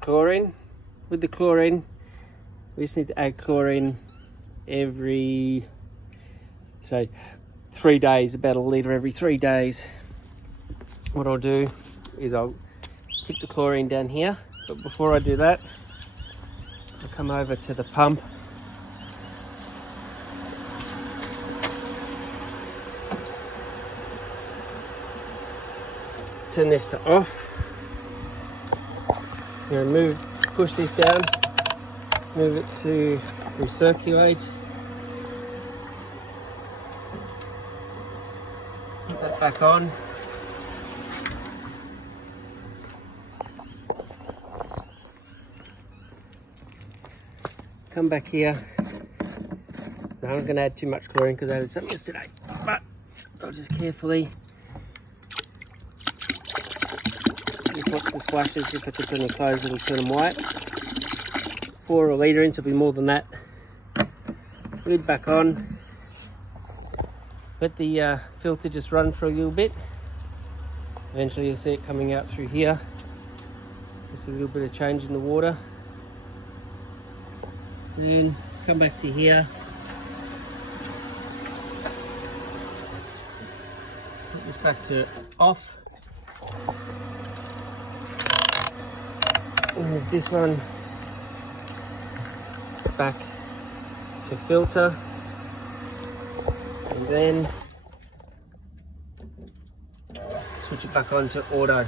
chlorine. With the chlorine, we just need to add chlorine every, say, 3 days, about a litre every 3 days. What I'll do is I'll tip the chlorine down here, but before I do that, I'll come over to the pump. Turn this to off. I'm going to push this down, move it to recirculate. Put that back on. Come back here. Now I'm going to add too much chlorine because I added some yesterday, but I'll just carefully watch the splashes. If I put any clothes, it'll turn them white. Pour a litre in, so it'll be more than that. Lid back on. Let the filter just run for a little bit. Eventually you'll see it coming out through here. Just a little bit of change in the water. Then come back to here. Put this back to off. Move this one back to filter, and then switch it back on to auto.